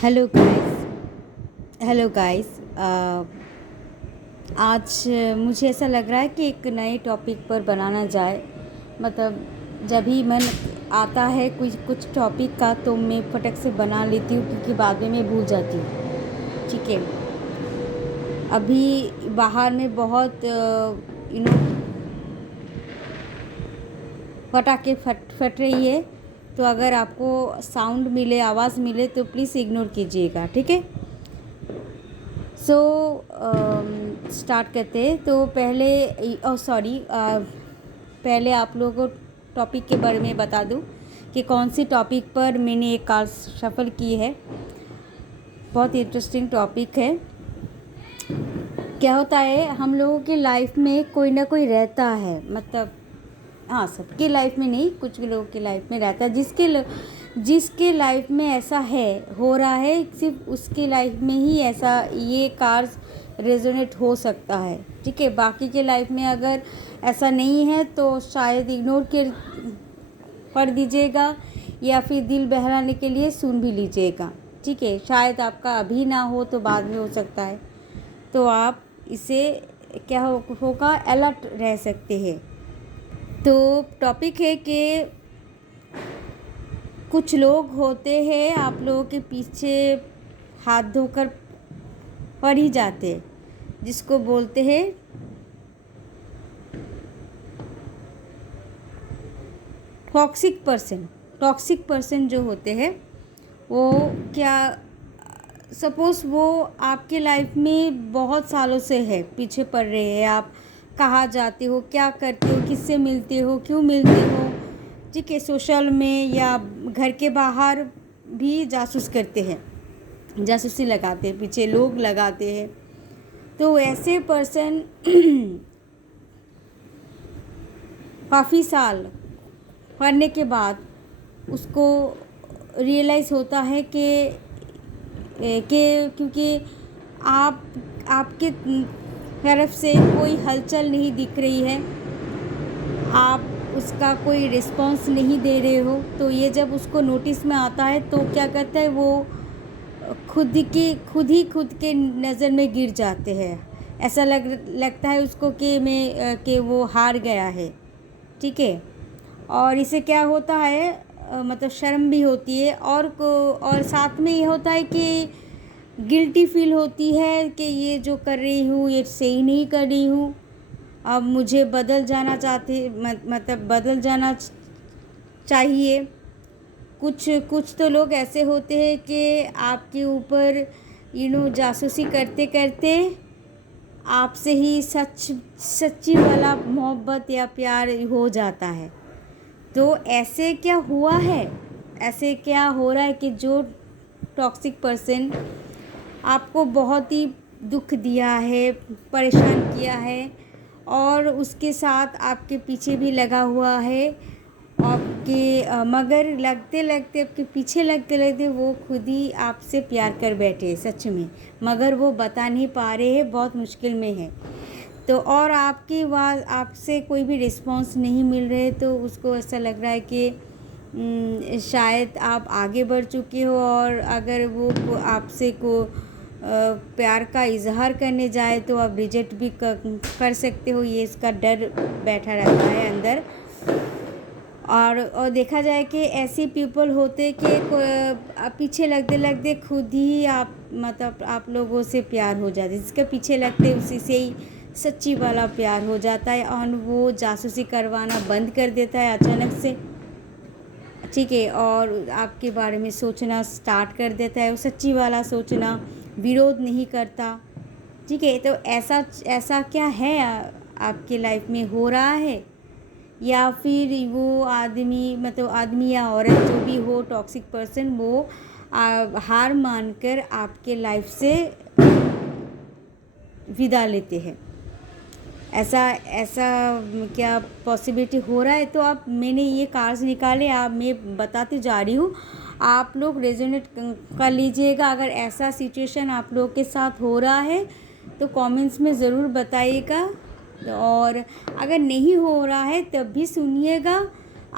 Hello guys. Hello guys. आज मुझे ऐसा लग रहा है कि एक नए टॉपिक पर बनाना जाए। मतलब जब भी मन आता है कुछ कुछ टॉपिक का तो मैं फटक से बना लेती हूँ, क्योंकि बाद में मैं भूल जाती हूँ। ठीक है, अभी बाहर में बहुत पटाखे फट रही है, तो अगर आपको साउंड मिले, आवाज़ मिले तो प्लीज़ इग्नोर कीजिएगा। ठीक है, सो स्टार्ट करते हैं। तो पहले आप लोगों को टॉपिक के बारे में बता दूं कि कौन सी टॉपिक पर मैंने एक कार्ड शफल की है। बहुत इंटरेस्टिंग टॉपिक है। क्या होता है, हम लोगों की लाइफ में कोई ना कोई रहता है। मतलब हाँ, सबकी लाइफ में नहीं, कुछ लोगों की लाइफ में रहता है। जिसके लाइफ में ऐसा हो रहा है, सिर्फ उसकी लाइफ में ही ऐसा ये कार्स रेजोनेट हो सकता है। ठीक है, बाकी के लाइफ में अगर ऐसा नहीं है तो शायद इग्नोर कर दीजिएगा, या फिर दिल बहलाने के लिए सुन भी लीजिएगा। ठीक है, शायद आपका अभी ना हो तो बाद में हो सकता है, तो आप इसे होगा, अलर्ट रह सकते हैं। तो टॉपिक है कि कुछ लोग होते हैं, आप लोगों के पीछे हाथ धोकर पड़ ही जाते हैं, जिसको बोलते हैं टॉक्सिक पर्सन जो होते हैं वो क्या, सपोज़ वो आपके लाइफ में बहुत सालों से है, पीछे पड़ रहे हैं। आप कहाँ जाते हो, क्या करते हो, किससे मिलते हो, क्यों मिलते हो। ठीक है, सोशल में या घर के बाहर भी जासूस करते हैं, जासूसी लगाते हैं, पीछे लोग लगाते हैं। तो ऐसे पर्सन काफ़ी साल पढ़ने के बाद उसको रियलाइज़ होता है कि क्योंकि आपके तरफ से कोई हलचल नहीं दिख रही है, आप उसका कोई रिस्पॉन्स नहीं दे रहे हो, तो ये जब उसको नोटिस में आता है तो क्या करता है, वो खुद के नज़र में गिर जाते हैं। ऐसा लगता है उसको कि वो हार गया है। ठीक है, और इसे क्या होता है, मतलब शर्म भी होती है, और साथ में ये होता है कि गिल्टी फील होती है कि ये जो कर रही हूँ ये सही नहीं कर रही हूँ। अब मुझे बदल जाना चाहिए। कुछ तो लोग ऐसे होते हैं कि आपके ऊपर जासूसी करते करते आपसे ही सच्ची वाला मोहब्बत या प्यार हो जाता है। तो ऐसे क्या हुआ है, ऐसे क्या हो रहा है कि जो टॉक्सिक पर्सन आपको बहुत ही दुख दिया है, परेशान किया है, और उसके साथ आपके पीछे भी लगा हुआ है मगर आपके पीछे लगते लगते वो खुद ही आपसे प्यार कर बैठे सच में, मगर वो बता नहीं पा रहे हैं, बहुत मुश्किल में है। तो और आपसे कोई भी रिस्पांस नहीं मिल रहे, तो उसको ऐसा लग रहा है कि शायद आप आगे बढ़ चुके हो, और अगर वो आपसे प्यार का इजहार करने जाए तो आप रिजेक्ट भी कर सकते हो। ये इसका डर बैठा रहता है अंदर। और देखा जाए कि ऐसी पीपल होते कि पीछे लगते लगते खुद ही आप लोगों से प्यार हो जाते, जिसके पीछे लगते उसी से ही सच्ची वाला प्यार हो जाता है, और वो जासूसी करवाना बंद कर देता है अचानक से। ठीक है, और आपके बारे में सोचना स्टार्ट कर देता है, वो सच्ची वाला सोचना, विरोध नहीं करता। ठीक है, तो ऐसा क्या है आपकी लाइफ में हो रहा है, या फिर वो आदमी या औरत जो भी हो, टॉक्सिक पर्सन, वो हार मानकर आपके लाइफ से विदा लेते हैं। ऐसा क्या पॉसिबिलिटी हो रहा है? तो मैंने ये कार्ड्स निकाले, मैं बताती जा रही हूँ, आप लोग रेजोनेट कर लीजिएगा। अगर ऐसा सिचुएशन आप लोग के साथ हो रहा है तो कमेंट्स में ज़रूर बताइएगा, और अगर नहीं हो रहा है तब भी सुनिएगा।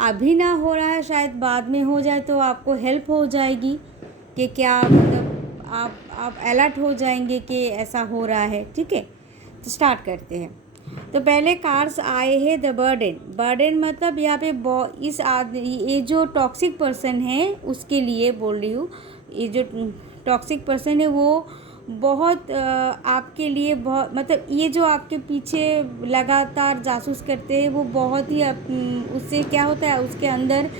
अभी ना हो रहा है, शायद बाद में हो जाए तो आपको हेल्प हो जाएगी कि क्या, मतलब आप अलर्ट हो जाएंगे कि ऐसा हो रहा है। ठीक है, तो स्टार्ट करते हैं। तो पहले कार्ड्स आए हैं द बर्डन। बर्डन मतलब यहाँ पे इस आदमी, ये जो टॉक्सिक पर्सन है उसके लिए बोल रही हूँ। ये जो टॉक्सिक पर्सन है वो बहुत आपके लिए बहुत, मतलब ये जो आपके पीछे लगातार जासूस करते हैं वो बहुत ही उससे क्या होता है, उसके अंदर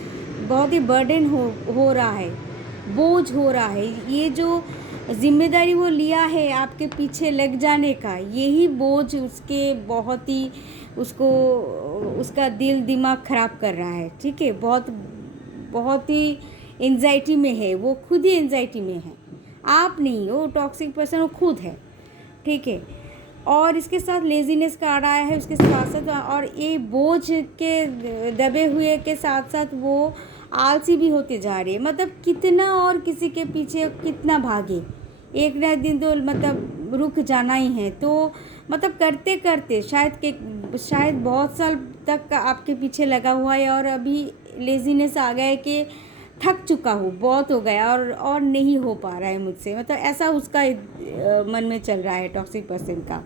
बहुत ही बर्डन हो रहा है, बोझ हो रहा है। ये जो जिम्मेदारी वो लिया है आपके पीछे लग जाने का, यही बोझ उसके बहुत ही उसको उसका दिल दिमाग ख़राब कर रहा है। ठीक है, बहुत बहुत ही एंजाइटी में है वो, खुद ही एंजाइटी में है, आप नहीं हो। टॉक्सिक पर्सन वो खुद है। ठीक है, और इसके साथ लेजीनेस कार्ड आया है उसके साथ साथ, और ये बोझ के दबे हुए के साथ साथ वो आलसी भी होते जा रही है। मतलब कितना और किसी के पीछे कितना भागे, एक ना दिन तो मतलब रुक जाना ही है। तो मतलब करते करते शायद बहुत साल तक आपके पीछे लगा हुआ है और अभी लेजीनेस आ गया है कि थक चुका हूँ, बहुत हो गया और नहीं हो पा रहा है मुझसे। मतलब ऐसा उसका मन में चल रहा है टॉक्सिक पर्सन का।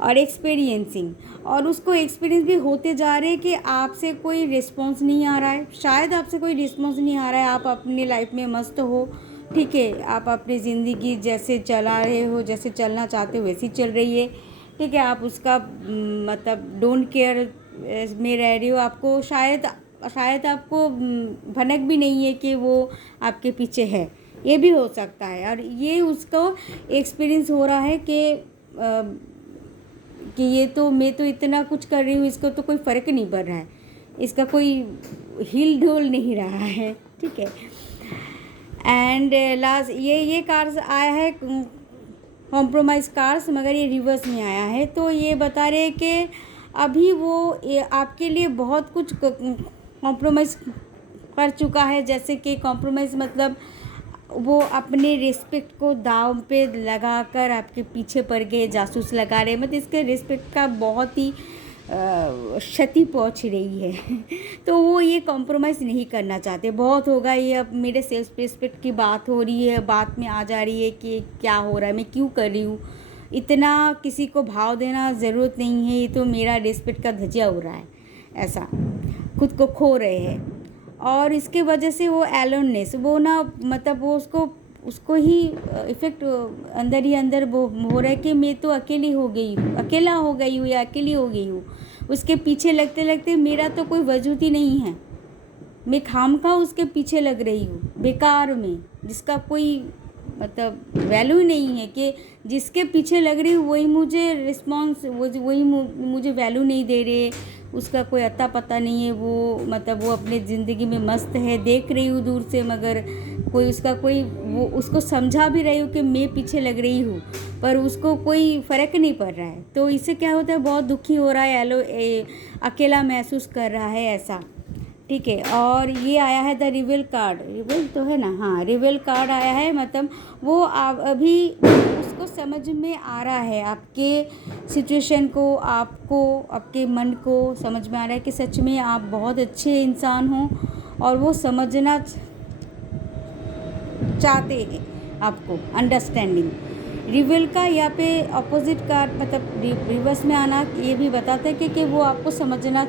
और एक्सपीरियंसिंग, और उसको एक्सपीरियंस भी होते जा रहे हैं कि आपसे कोई रिस्पॉन्स नहीं आ रहा है। शायद आपसे कोई रिस्पॉन्स नहीं आ रहा है, आप अपनी लाइफ में मस्त हो। ठीक है, आप अपनी ज़िंदगी जैसे चला रहे हो, जैसे चलना चाहते हो वैसी चल रही है। ठीक है, आप उसका मतलब डोंट केयर में रह रहे हो। आपको शायद आपको भनक भी नहीं है कि वो आपके पीछे है, ये भी हो सकता है। और ये उसको एक्सपीरियंस हो रहा है कि ये तो मैं तो इतना कुछ कर रही हूँ, इसको तो कोई फ़र्क नहीं पड़ रहा है, इसका कोई हिल डोल नहीं रहा है। ठीक है, एंड लास्ट ये कार्ड्स आया है कॉम्प्रोमाइज़ कार्ड्स, मगर ये रिवर्स में आया है। तो ये बता रहे हैं कि अभी वो आपके लिए बहुत कुछ कॉम्प्रोमाइज़ कर चुका है। जैसे कि कॉम्प्रोमाइज़ मतलब वो अपने रिस्पेक्ट को दांव पे लगाकर आपके पीछे पड़ गए, जासूस लगा रहे, मतलब इसके रिस्पेक्ट का बहुत ही क्षति पहुंच रही है। तो वो ये कॉम्प्रोमाइज़ नहीं करना चाहते, बहुत होगा ये, अब मेरे सेल्फ रिस्पेक्ट की बात हो रही है, बात में आ जा रही है कि क्या हो रहा है, मैं क्यों कर रही हूँ, इतना किसी को भाव देना ज़रूरत नहीं है, ये तो मेरा रिस्पेक्ट का धजिया हो रहा है, ऐसा खुद को खो रहे हैं। और इसके वजह से वो एलोननेस, वो ना मतलब वो उसको ही इफ़ेक्ट अंदर ही अंदर वो हो रहा है कि मैं तो अकेली हो गई हूँ, अकेला हो गई हूँ या अकेली हो गई हूँ। उसके पीछे लगते लगते मेरा तो कोई वजूद ही नहीं है, मैं खामखा उसके पीछे लग रही हूँ बेकार में, जिसका कोई मतलब वैल्यू ही नहीं है, कि जिसके पीछे लग रही हूँ वही मुझे रिस्पॉन्स, वही मुझे वैल्यू नहीं दे रहे, उसका कोई अता पता नहीं है। वो मतलब वो अपने ज़िंदगी में मस्त है, देख रही हूँ दूर से, मगर वो उसको समझा भी रही हूँ कि मैं पीछे लग रही हूँ, पर उसको कोई फ़र्क नहीं पड़ रहा है। तो इससे क्या होता है, बहुत दुखी हो रहा है, अकेला महसूस कर रहा है, ऐसा। ठीक है, और ये आया है द रिवेल कार्ड, रिवेल तो है ना, हाँ रिवेल कार्ड आया है। मतलब वो अभी उसको समझ में आ रहा है, आपके सिचुएशन को, आपको आपके मन को समझ में आ रहा है कि सच में आप बहुत अच्छे इंसान हो, और वो समझना चाहते हैं आपको, अंडरस्टैंडिंग। रिवेल का यहाँ पे अपोजिट कार्ड मतलब रिवर्स में आना ये भी बताता है कि वो आपको समझना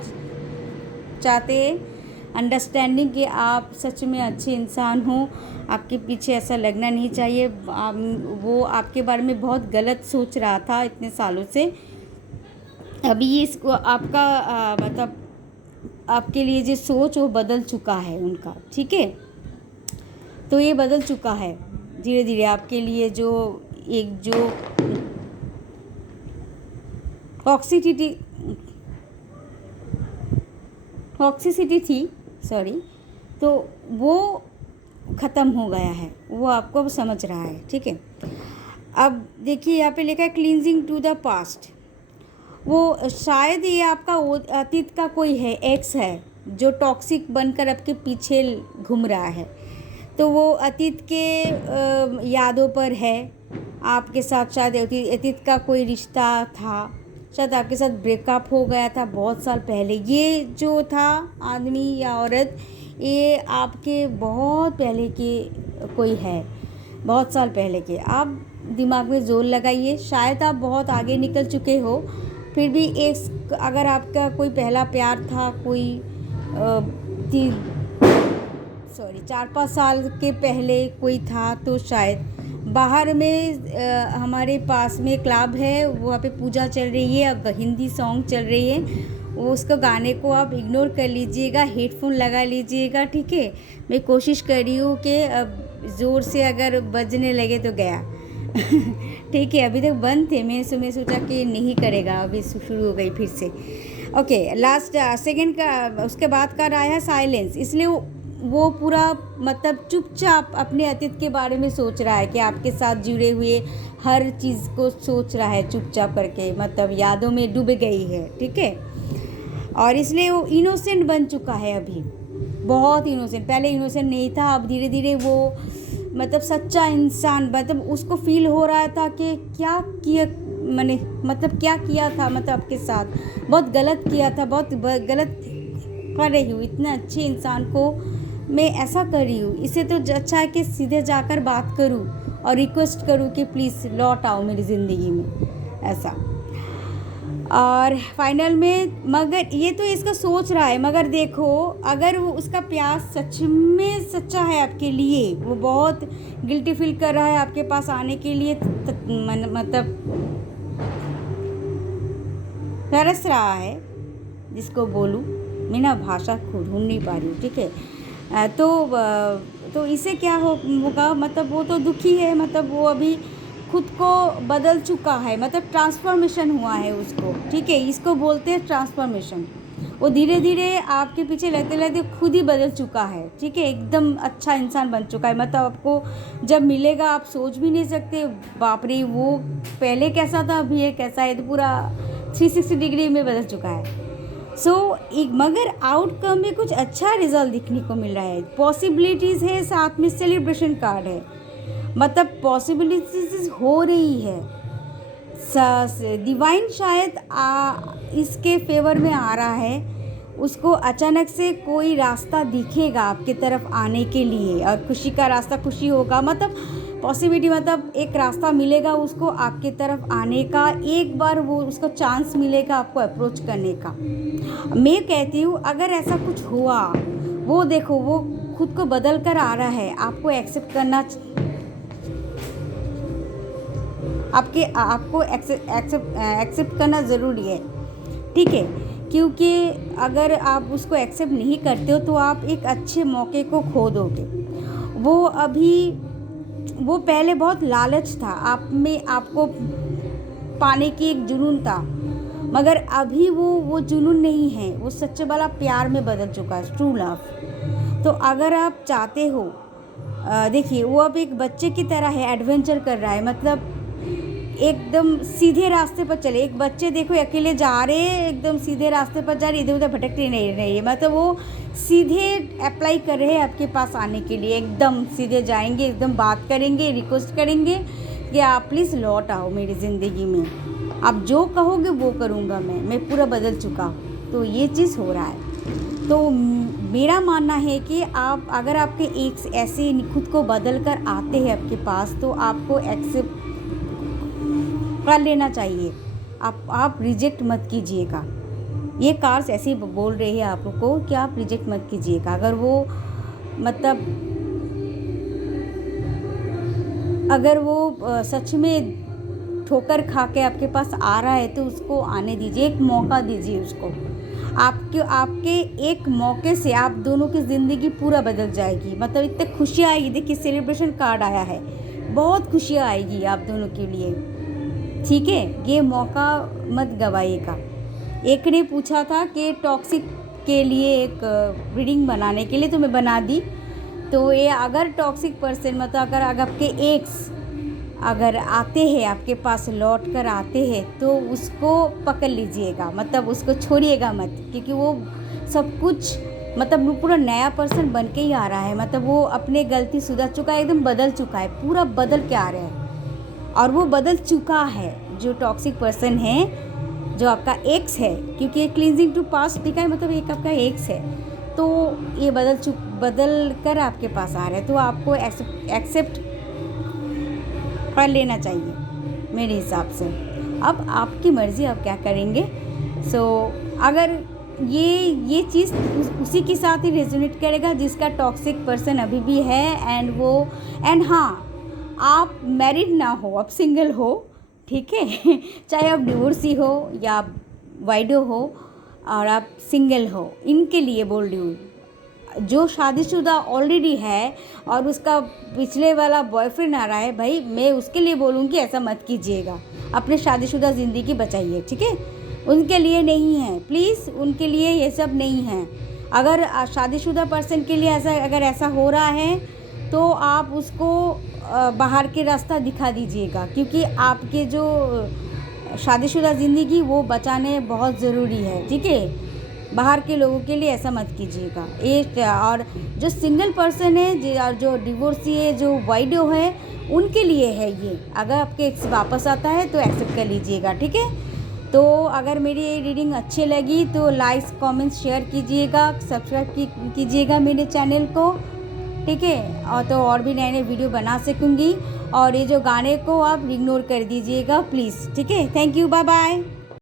चाहते हैं, अंडरस्टैंडिंग कि आप सच में अच्छे इंसान हो, आपके पीछे ऐसा लगना नहीं चाहिए। वो आपके बारे में बहुत गलत सोच रहा था इतने सालों से, अभी इसको आपका मतलब आपके लिए जो सोच वो बदल चुका है उनका। ठीक है, तो ये बदल चुका है धीरे धीरे आपके लिए। जो टॉक्सिसिटी थी, सॉरी, तो वो ख़त्म हो गया है, वो आपको अब समझ रहा है। ठीक है, अब देखिए यहाँ पे लिखा है क्लींजिंग टू द पास्ट। वो शायद ये आपका अतीत का कोई है, एक्स है, जो टॉक्सिक बनकर आपके पीछे घूम रहा है। तो वो अतीत के यादों पर है, आपके साथ शायद अतीत का कोई रिश्ता था, शायद आपके साथ ब्रेकअप हो गया था बहुत साल पहले। ये जो था आदमी या औरत, ये आपके बहुत पहले के कोई है, बहुत साल पहले के। आप दिमाग में जोर लगाइए, शायद आप बहुत आगे निकल चुके हो, फिर भी एक अगर आपका कोई पहला प्यार था, कोई 4-5 साल के पहले कोई था, तो शायद बाहर में हमारे पास में क्लब है, वहाँ पे पूजा चल रही है, अब हिंदी सॉन्ग चल रही है, वो उसको गाने को आप इग्नोर कर लीजिएगा, हेडफोन लगा लीजिएगा, ठीक है। मैं कोशिश कर रही हूँ कि अब ज़ोर से अगर बजने लगे तो गया ठीक है, अभी तक बंद थे, मैं सोचा कि नहीं करेगा, अभी शुरू हो गई फिर से। ओके, लास्ट सेकंड का उसके बाद का रहा है साइलेंस। इसलिए वो पूरा मतलब चुपचाप अपने अतीत के बारे में सोच रहा है कि आपके साथ जुड़े हुए हर चीज़ को सोच रहा है चुपचाप करके, मतलब यादों में डूब गई है, ठीक है। और इसलिए वो इनोसेंट बन चुका है अभी, बहुत इनोसेंट। पहले इनोसेंट नहीं था, अब धीरे धीरे वो मतलब सच्चा इंसान, मतलब उसको फील हो रहा था कि क्या किया मैंने, मतलब क्या किया था, मतलब आपके साथ बहुत गलत किया था, बहुत गलत कर रही हूँ, इतने अच्छे इंसान को मैं ऐसा कर रही हूँ। इससे तो अच्छा है कि सीधे जाकर बात करूँ और रिक्वेस्ट करूँ कि प्लीज़ लौट आओ मेरी ज़िंदगी में, ऐसा। और फाइनल में मगर ये तो इसका सोच रहा है, मगर देखो अगर वो उसका प्यार सच में सच्चा है आपके लिए, वो बहुत गिल्टी फील कर रहा है आपके पास आने के लिए, मतलब तरस रहा है, जिसको बोलूँ मैं ना भाषा ढूंढ नहीं पा रही हूँ, ठीक है। तो इससे क्या होगा, मतलब वो तो दुखी है, मतलब वो अभी खुद को बदल चुका है, मतलब ट्रांसफॉर्मेशन हुआ है उसको, ठीक है। इसको बोलते हैं ट्रांसफॉर्मेशन। वो धीरे धीरे आपके पीछे लगते लगते खुद ही बदल चुका है, ठीक है, एकदम अच्छा इंसान बन चुका है। मतलब आपको जब मिलेगा आप सोच भी नहीं सकते, बाप रे वो पहले कैसा था अभी ये कैसा है, तो पूरा 360 डिग्री में बदल चुका है। एक मगर आउटकम में कुछ अच्छा रिजल्ट दिखने को मिल रहा है, पॉसिबिलिटीज़ है, साथ में सेलिब्रेशन कार्ड है, मतलब पॉसिबिलिटीज हो रही है। डिवाइन शायद इसके फेवर में आ रहा है, उसको अचानक से कोई रास्ता दिखेगा आपके तरफ आने के लिए, और खुशी का रास्ता खुशी होगा, मतलब पॉसिबिलिटी, मतलब एक रास्ता मिलेगा उसको आपके तरफ आने का, एक बार वो उसको चांस मिलेगा आपको अप्रोच करने का। मैं कहती हूँ अगर ऐसा कुछ हुआ, वो देखो वो खुद को बदल कर आ रहा है, आपको एक्सेप्ट करना, आपको एक्सेप्ट करना ज़रूरी है, ठीक है। क्योंकि अगर आप उसको एक्सेप्ट नहीं करते हो तो आप एक अच्छे मौके को खो दोगे। वो पहले बहुत लालच था आप में, आपको पाने की एक जुनून था, मगर अभी वो जुनून नहीं है, वो सच्चे वाला प्यार में बदल चुका है, ट्रू लव। तो अगर आप चाहते हो, देखिए वो अब एक बच्चे की तरह है, एडवेंचर कर रहा है, मतलब एकदम सीधे रास्ते पर चले। एक बच्चे देखो अकेले जा रहे हैं, एकदम सीधे रास्ते पर जा रहे, इधर उधर भटकते नहीं रहे, मतलब वो सीधे अप्लाई कर रहे हैं आपके पास आने के लिए, एकदम सीधे जाएंगे, एकदम बात करेंगे, रिक्वेस्ट करेंगे कि आप प्लीज़ लौट आओ मेरी ज़िंदगी में, आप जो कहोगे वो करूँगा, मैं पूरा बदल चुका हूँ। तो ये चीज़ हो रहा है। तो मेरा मानना है कि आप अगर आपके एक ऐसे खुद को बदल कर आते हैं आपके पास, तो आपको एक्सेप्ट कर लेना चाहिए, आप रिजेक्ट मत कीजिएगा। ये कार्ड्स ऐसे ही बोल रही है आप लोग को कि आप रिजेक्ट मत कीजिएगा। अगर वो सच में ठोकर खा के आपके पास आ रहा है तो उसको आने दीजिए, एक मौका दीजिए उसको। आपके एक मौके से आप दोनों की ज़िंदगी पूरा बदल जाएगी, मतलब इतनी खुशियाँ आएगी। देखिए सेलिब्रेशन कार्ड आया है, बहुत खुशियाँ आएगी आप दोनों के लिए, ठीक है। ये मौका मत गवाइएगा। एक ने पूछा था कि टॉक्सिक के लिए एक रीडिंग बनाने के लिए, तो मैं बना दी। तो ये अगर टॉक्सिक पर्सन, मतलब अगर आपके एक्स अगर आते हैं आपके पास, लौट कर आते हैं, तो उसको पकड़ लीजिएगा, मतलब उसको छोड़िएगा मत, क्योंकि वो सब कुछ मतलब वो पूरा नया पर्सन बन के ही आ रहा है, मतलब वो अपने गलती सुधर चुका है, एकदम बदल चुका है, पूरा बदल के आ रहा है, और वो बदल चुका है। जो टॉक्सिक पर्सन है, जो आपका एक्स है, क्योंकि ये क्लींजिंग टू पास्ट लिखा है, मतलब एक आपका एक्स है, तो ये बदल कर आपके पास आ रहा है। तो आपको एक्सेप्ट कर लेना चाहिए मेरे हिसाब से। अब आपकी मर्ज़ी, आप क्या करेंगे। अगर ये चीज़ उसी के साथ ही रेजोनेट करेगा जिसका टॉक्सिक पर्सन अभी भी है, एंड हाँ, आप मैरिड ना हो, आप सिंगल हो, ठीक है। चाहे आप डिवोर्सी हो या वाइडो हो और आप सिंगल हो, इनके लिए बोल रही हूँ। जो शादीशुदा ऑलरेडी है और उसका पिछले वाला बॉयफ्रेंड आ रहा है, भाई मैं उसके लिए बोलूँगी ऐसा मत कीजिएगा, अपने शादीशुदा ज़िंदगी बचाइए, ठीक है। उनके लिए नहीं है, प्लीज़, उनके लिए ये सब नहीं है। अगर शादीशुदा पर्सन के लिए ऐसा हो रहा है तो आप उसको बाहर के रास्ता दिखा दीजिएगा, क्योंकि आपके जो शादीशुदा ज़िंदगी वो बचाने बहुत ज़रूरी है, ठीक है। बाहर के लोगों के लिए ऐसा मत कीजिएगा। और जो सिंगल पर्सन है, और जो डिवोर्सी है, जो वाइडो है, उनके लिए है ये। अगर आपके एक्स वापस आता है तो एक्सेप्ट कर लीजिएगा, ठीक है। तो अगर मेरी रीडिंग अच्छी लगी तो लाइक्स, कमेंट्स, शेयर कीजिएगा, सब्सक्राइब कीजिएगा मेरे चैनल को, ठीक है। और भी नए नए वीडियो बना सकूँगी। और ये जो गाने को आप इग्नोर कर दीजिएगा प्लीज़, ठीक है। Thank you, bye bye.